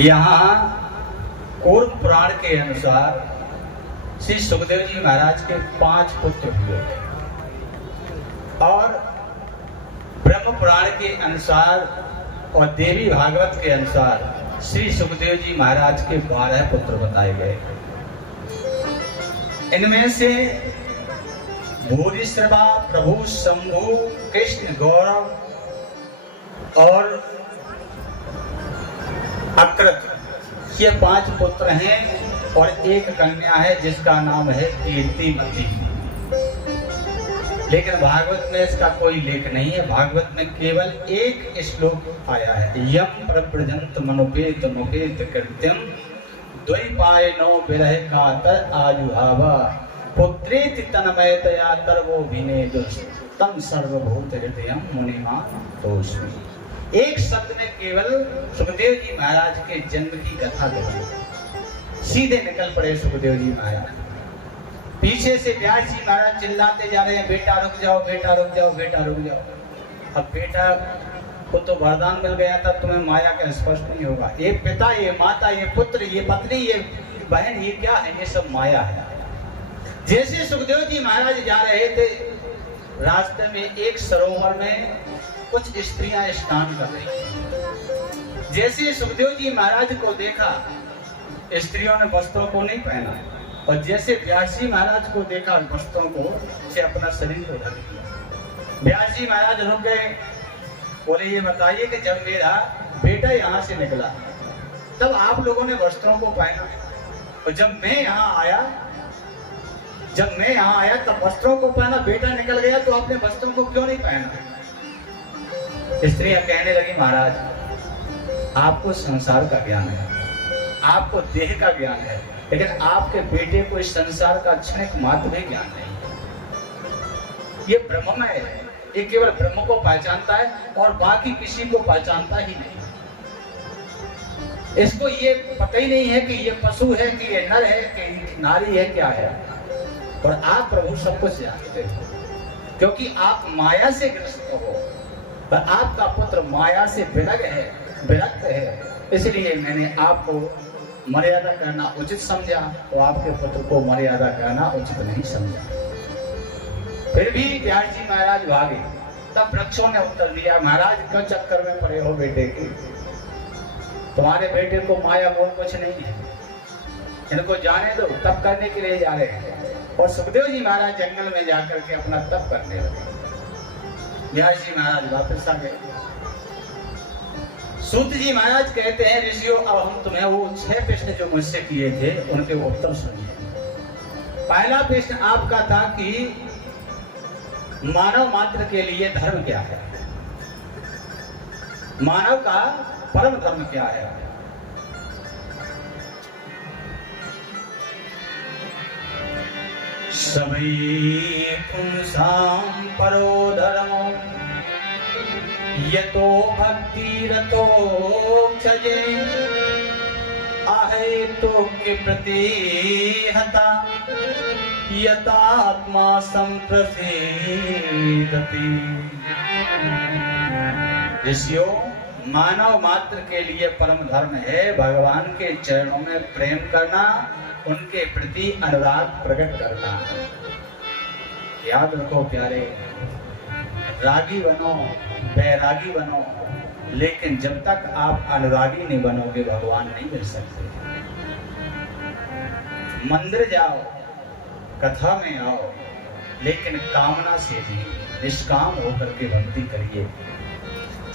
यहाँ कूर्म पुराण के अनुसार श्री सुखदेव जी महाराज के 5 पुत्र हुए और ब्रह्म पुराण के अनुसार और देवी भागवत के अनुसार श्री सुखदेव जी महाराज के 12 पुत्र बताए गए। इनमें से भूरिश्रवा, प्रभु, शंभु, कृष्ण, गौरव और अकृत, ये 5 पुत्र हैं और एक कन्या है जिसका नाम है कीर्तिमती। लेकिन भागवत में इसका कोई लेख नहीं है। भागवत में केवल एक श्लोक आया है, यम प्रव्रजंत मनुपेत मुपेत कृत्यम द्वैपायनो विरह कातर आयुहावा पुत्रेति तन्मयतया तर्वो विनेदुष तम सर्वभूत हृदयम मुनिमान तोस्मि। एक शब्द में केवल सुखदेव जी महाराज के जन्म की कथा लिखी, सीधे निकल पड़े सुखदेव जी महाराज। पीछे से व्यास जी महाराज चिल्लाते जा रहे हैं, बेटा रुक जाओ, बेटा रुक जाओ, बेटा रुक जाओ। अब बेटा को तो वरदान मिल गया था, तुम्हें माया का स्पर्श नहीं होगा। ये पिता, ये माता, ये पुत्र, ये पत्नी, ये बहन, ये क्या है? ये सब माया है। जैसे सुखदेव जी महाराज जा रहे थे, रास्ते में एक सरोवर में कुछ स्त्रियां स्नान कर रही थी। जैसे सुखदेव जी महाराज को देखा, स्त्रियों ने वस्त्रों को नहीं पहना, और जैसे व्यास जी महाराज को देखा, वस्त्रों को से अपना शरीर को ढक दिया। व्यास जी महाराज रुक गए, बोले ये बताइए कि जब मेरा बेटा यहाँ से निकला तब आप लोगों ने वस्त्रों को पहना, और जब मैं यहाँ आया तब वस्त्रों को पहना, बेटा निकल गया तो आपने वस्त्रों को क्यों नहीं पहना? स्त्रियां कहने लगी, महाराज आपको संसार का ज्ञान है, आपको देह का ज्ञान है, लेकिन आपके बेटे को इस संसार का क्षणिक मात्र भी ज्ञान नहीं। ये ब्रह्ममय है, ये केवल ब्रह्म को पहचानता है और बाकी किसी को पहचानता ही नहीं। इसको ये पता ही नहीं है कि ये पशु है कि ये नर है कि नारी है, क्या है। और आप प्रभु सब कुछ जानते हो, क्योंकि आप माया से ग्रस्त हो और आपका पुत्र माया से विरक्त है। इसलिए मैंने आपको मर्यादा करना उचित समझा, तो आपके पुत्र को मर्यादा करना उचित नहीं समझा। फिर भी व्यास जी महाराज भागे। तब वृक्षों ने उत्तर दिया, महाराज क्यों चक्कर में पड़े हो बेटे की? तुम्हारे बेटे को माया मोह कुछ नहीं है, इनको जाने दो, तप करने के लिए जा रहे हैं। और सुखदेव जी महाराज जंगल में जाकर के अपना तप करने लगे। व्यास जी महाराज वापस आ गए। सूत जी महाराज कहते हैं, ऋषियों अब हम तुम्हें वो 6 प्रश्न जो मुझसे किए थे उनके उत्तर सुनिए। पहला प्रश्न आपका था कि मानव मात्र के लिए धर्म क्या है, मानव का परम धर्म क्या है? सवै पुंसां परो धर्मो यतो भक्तिरतो क्षजे अहेतु के प्रति हता यतात्मा संप्रसिद्धति। ऋषियों, मानव मात्र के लिए परम धर्म है भगवान के चरणों में प्रेम करना, उनके प्रति अनुराग प्रकट करना। याद रखो प्यारे, रागी बनो, बैरागी बनो, लेकिन जब तक आप अनुरागी नहीं बनोगे भगवान नहीं मिल सकते। मंदिर जाओ, कथा में आओ, लेकिन कामना से नहीं, निष्काम होकर के भक्ति करिए।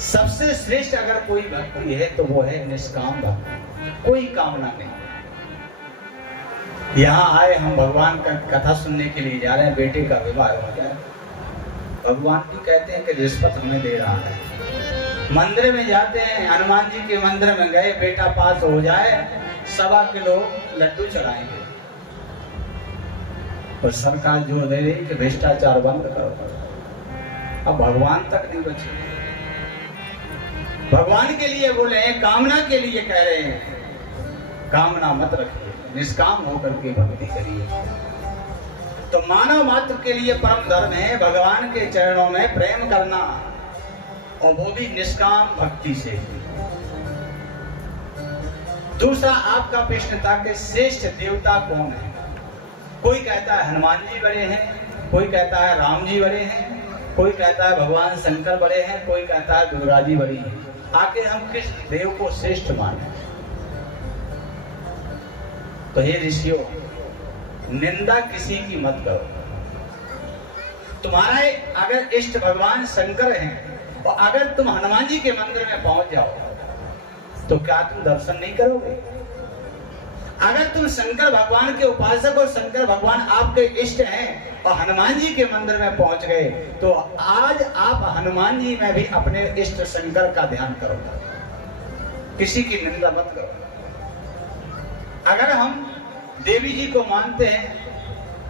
सबसे श्रेष्ठ अगर कोई भक्ति है तो वो है निष्काम भक्ति, कोई कामना नहीं। यहाँ आए हम भगवान का कथा सुनने के लिए जा रहे हैं, बेटे का विवाह हो गया, भगवान भी कहते हैं कि रिश्वत हमें दे रहा है। मंदिर में जाते हैं, हनुमान जी के मंदिर में गए, बेटा पास हो जाए 1.25 किलो लड्डू चढ़ाएंगे, और सरकार जोर दे रही कि भ्रष्टाचार बंद करो। अब भगवान तक नहीं बचे, भगवान के लिए बोले हैं, कामना के लिए कह रहे हैं, कामना मत रखिए, निष्काम होकर के भक्ति करिए। तो मानव मात्र के लिए परम धर्म है भगवान के चरणों में प्रेम करना, और वो भी निष्काम भक्ति से। दूसरा आपका प्रश्न था कि श्रेष्ठ देवता कौन है। कोई कहता है हनुमान जी बड़े हैं, कोई कहता है राम जी बड़े हैं, कोई कहता है भगवान शंकर बड़े हैं, कोई कहता है दुर्गा जी बड़ी हैं। आखिर हम किस देव को श्रेष्ठ माने? तो हे ऋषियों, निंदा किसी की मत करो। तुम्हारा अगर इष्ट भगवान शंकर हैं और अगर तुम हनुमान जी के मंदिर में पहुंच जाओ तो क्या तुम दर्शन नहीं करोगे? अगर तुम शंकर भगवान के उपासक और शंकर भगवान आपके इष्ट हैं और हनुमान जी के मंदिर में पहुंच गए तो आज आप हनुमान जी में भी अपने इष्ट शंकर का ध्यान करो, किसी की निंदा मत करो। अगर हम देवी जी को मानते हैं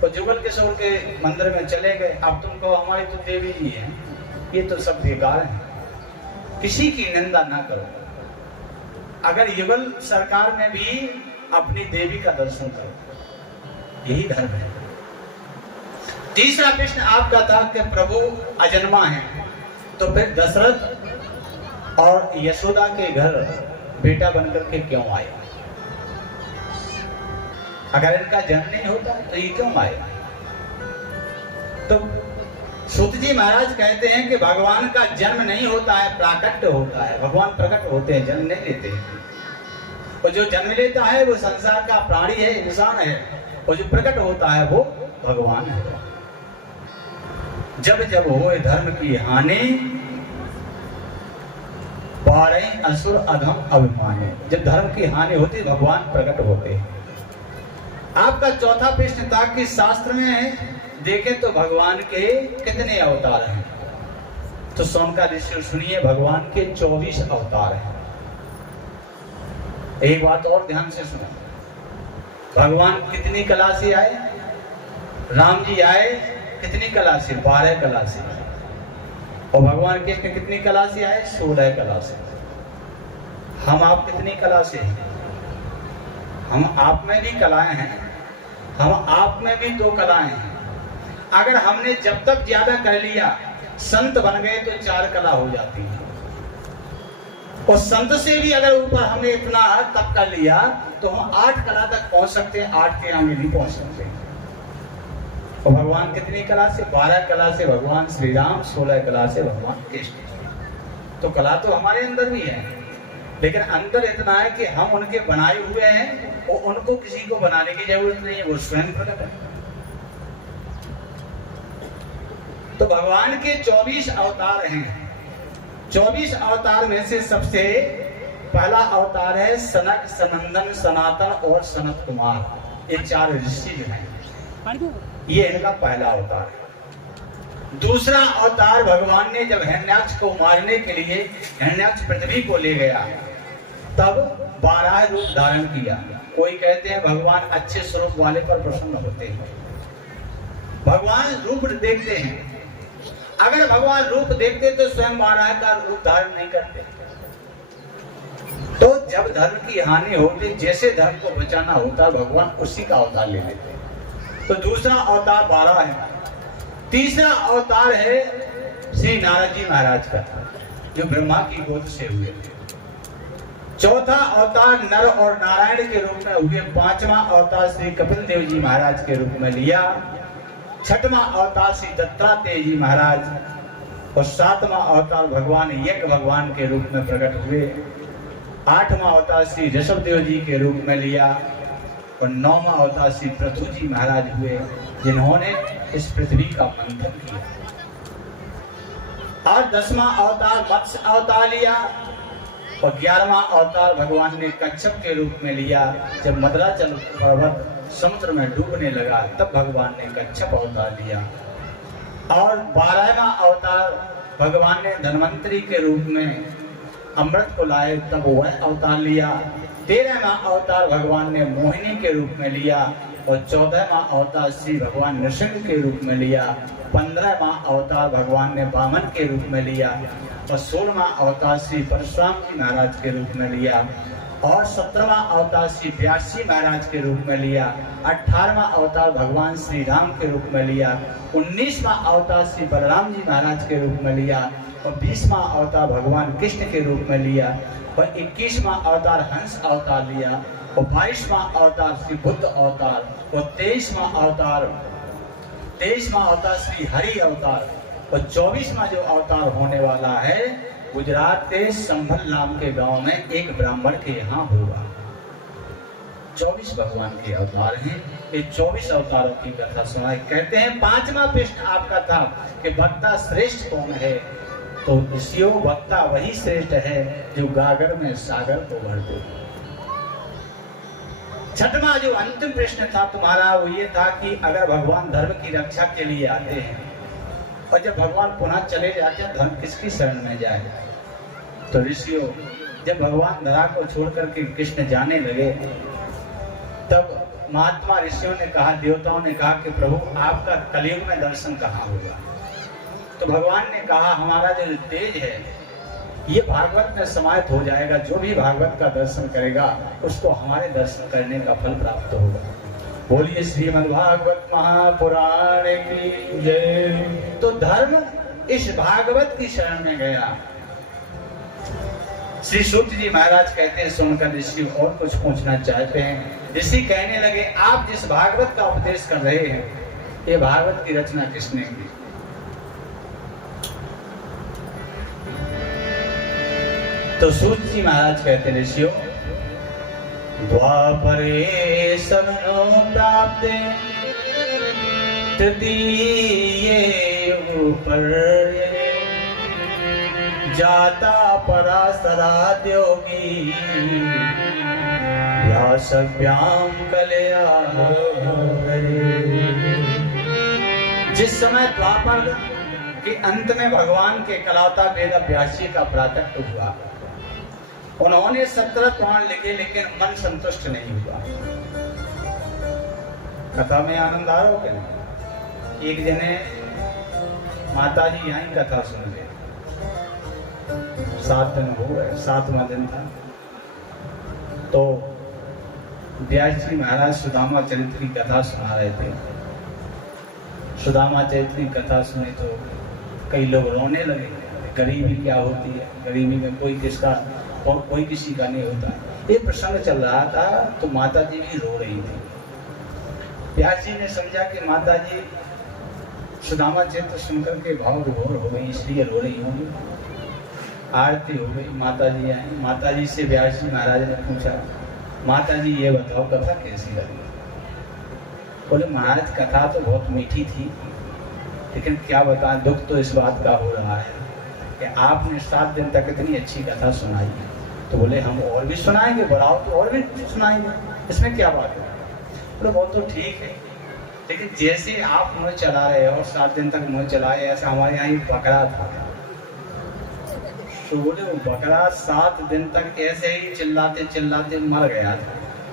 तो जुगल किशोर के मंदिर में चले गए, अब तुम कहो हमारी तो देवी जी है, ये तो सब बेकार है। किसी की निंदा ना करो। अगर युगल सरकार में भी अपनी देवी का दर्शन करो, यही धर्म है। तीसरा प्रश्न आपका था कि प्रभु अजन्मा है तो फिर दशरथ और यशोदा के घर बेटा बनकर के क्यों आए? अगर इनका जन्म नहीं होता तो ये क्यों आए? तो सूत जी महाराज कहते हैं कि भगवान का जन्म नहीं होता है, प्राकट्य होता है। भगवान प्रकट होते हैं, जन्म नहीं लेते हैं। और जो जन्म लेता है वो संसार का प्राणी है, इंसान है, और जो प्रकट होता है वो भगवान है। जब जब होए धर्म की हानि, पाड़े असुर अधम अभिमानी। जब धर्म की हानि होती भगवान प्रकट होते हैं। आपका चौथा प्रश्न था कि शास्त्र में देखें तो भगवान के कितने अवतार हैं? तो सोनका ऋषि सुनिए, भगवान के 24 अवतार हैं। एक बात और ध्यान से सुनो, भगवान कितनी कला से आए? राम जी आए कितनी कला से? 12 कला से। और भगवान कृष्ण कितनी कला से आए? 16 कला से। हम आप कितनी कला से हैं? हम आप में भी कलाएं हैं, हम आप में भी 2 कलाएं हैं। अगर हमने जब तक ज्यादा कर लिया, संत बन गए तो 4 कला हो जाती है। और संत से भी अगर ऊपर हमने इतना तप कर लिया तो हम 8 कला तक पहुंच सकते हैं, 8 के आगे नहीं पहुंच सकते। और भगवान कितनी कला से? 12 कला से भगवान श्री राम, 16 कला से भगवान कृष्ण। तो कला तो हमारे अंदर भी है, लेकिन अंदर इतना है कि हम उनके बनाए हुए हैं और उनको किसी को बनाने की जरूरत नहीं है, वो स्वयं प्रकट है। तो भगवान के 24 अवतार हैं। 24 अवतार में से सबसे पहला अवतार है सनक, सनंदन, सनातन और सनत कुमार। ये 4 ऋषि जो हैं, ये इनका पहला अवतार है। दूसरा अवतार भगवान ने जब हिरण्याक्ष को मारने के लिए हिरण्याक्ष पृथ्वी को ले गया तब 12 रूप धारण किया। कोई कहते हैं भगवान अच्छे स्वरूप वाले पर प्रसन्न होते हैं। भगवान रूप देखते हैं, अगर भगवान रूप देखते तो स्वयं 12 का रूप धारण नहीं करते। तो जब धर्म की हानि होती, जैसे धर्म को बचाना होता, भगवान उसी का अवतार ले लेते। तो दूसरा अवतार 12 है। तीसरा अवतार है श्री नारद जी महाराज का, जो ब्रह्मा की गोद से हुए थे। चौथा अवतार नर और नारायण के रूप में हुए। 5वां अवतार श्री कपिल देव जी महाराज के रूप में लिया। 6वां अवतार श्री दत्तात्रेय जी महाराज और 7वां अवतार भगवान यज्ञ भगवान के रूप में प्रकट हुए। 8वां अवतार श्री ऋषभ देव जी के रूप में लिया और 9वां अवतार श्री पृथु जी महाराज हुए, जिन्होंने इस पृथ्वी का मंथन किया। और 10वां अवतार मत्स्य अवतार लिया और 11वां अवतार भगवान ने कच्छप के रूप में लिया। जब मद्राचल पर्वत समुद्र में डूबने लगा तब भगवान ने कच्छप अवतार लिया। और 12वां अवतार भगवान ने धन्वंतरी के रूप में अमृत को लाए, तब वह अवतार लिया। 13वां अवतार भगवान ने मोहिनी के रूप में लिया और 14वां अवतार श्री भगवान नृसिंह के रूप में लिया। 15वां अवतार भगवान ने वामन के रूप में लिया और 16वां अवतार श्री परशुराम जी महाराज के रूप में लिया और 17वां अवतार श्री व्यास जी महाराज के रूप में लिया। 18वां अवतार भगवान श्री राम के रूप में लिया। 19वां अवतार श्री बलराम जी महाराज के रूप में लिया और 20वां अवतार भगवान कृष्ण के रूप में लिया और 21वां अवतार हंस अवतार लिया और 22वां अवतार श्री बुद्ध अवतार और 23वां अवतार श्री हरि अवतार और 24वां जो अवतार होने वाला है गुजरात के संभल नाम के गांव में एक ब्राह्मण के यहाँ होगा। 24 भगवान के अवतार हैं। ये 24 अवतारों की कथा सुनाई। कहते हैं 5वां प्रश्न आपका था कि वक्ता श्रेष्ठ कौन है, तो ऋषियों वक्ता वही श्रेष्ठ है जो गागर में सागर को भर दे। 6वां जो अंतिम प्रश्न था तुम्हारा वो ये था कि अगर भगवान धर्म की रक्षा के लिए आते हैं और जब भगवान पुनः चले जाते हैं धर्म किसकी शरण में जाए। तो ऋषियों जब भगवान धरा को छोड़ करके कृष्ण जाने लगे तब महात्मा ऋषियों ने कहा, देवताओं ने कहा कि प्रभु आपका कलयुग में दर्शन कहाँ होगा। तो भगवान ने कहा हमारा जो तेज है ये भागवत में समाहित हो जाएगा, जो भी भागवत का दर्शन करेगा उसको हमारे दर्शन करने का फल प्राप्त होगा। बोलिए श्रीमद् भागवत महापुराण की जय। तो धर्म इस भागवत की शरण में गया। श्री सूत जी महाराज कहते हैं सुनकर ऋषि और कुछ पूछना चाहते हैं। ऋषि कहने लगे आप जिस भागवत का उपदेश कर रहे हैं ये भागवत की रचना किसने की। तो सूत जी महाराज कहते हैं ऋषियों द्वापरे सवनो प्राप्ते तृतीये ऊपर जाता पराशराद्योगी व्यासव्याम कलया। जिस समय द्वापर के अंत में भगवान के कलावता वेद व्यास जी का प्राकट्य हुआ, उन्होंने 17 पुराण लिखे लेकिन मन संतुष्ट नहीं हुआ। कथा में आनंद आ रहा हो क्या नहीं? एक जने माता जी यहीं कथा सुन ले, 7 दिन हो गए, 7वां दिन था तो व्यास जी महाराज सुदामा चरित्र की कथा सुना रहे थे। सुदामा चरित्र की कथा सुनी तो कई लोग रोने लगे। गरीबी क्या होती है, गरीबी में कोई किसका और कोई किसी का नहीं होता। ये प्रसंग चल रहा था तो माता जी भी रो रही थी। व्यास जी ने समझा कि माता जी सुदामा चरित्र सुनकर के भाव विभोर हो गई इसलिए रो रही होंगी। आरती हो गई, माता जी आई। माता जी से व्यास जी महाराज ने पूछा माता जी ये बताओ कथा कैसी लगी। बोले महाराज कथा तो बहुत मीठी थी लेकिन क्या बताएं दुख तो इस बात का हो रहा है कि आपने 7 दिन तक इतनी अच्छी कथा सुनाई है। तो बोले हम और भी सुनाएंगे, बढ़ाओ तो और भी सुनाएंगे, इसमें क्या बात है। बोले वो तो ठीक है लेकिन जैसे आप मुँह चला रहे हो और 7 दिन तक मुँह चलाए, ऐसा हमारे यहाँ बकरा था। तो बोले वो बकरा 7 दिन तक ऐसे ही चिल्लाते चिल्लाते मर गया था।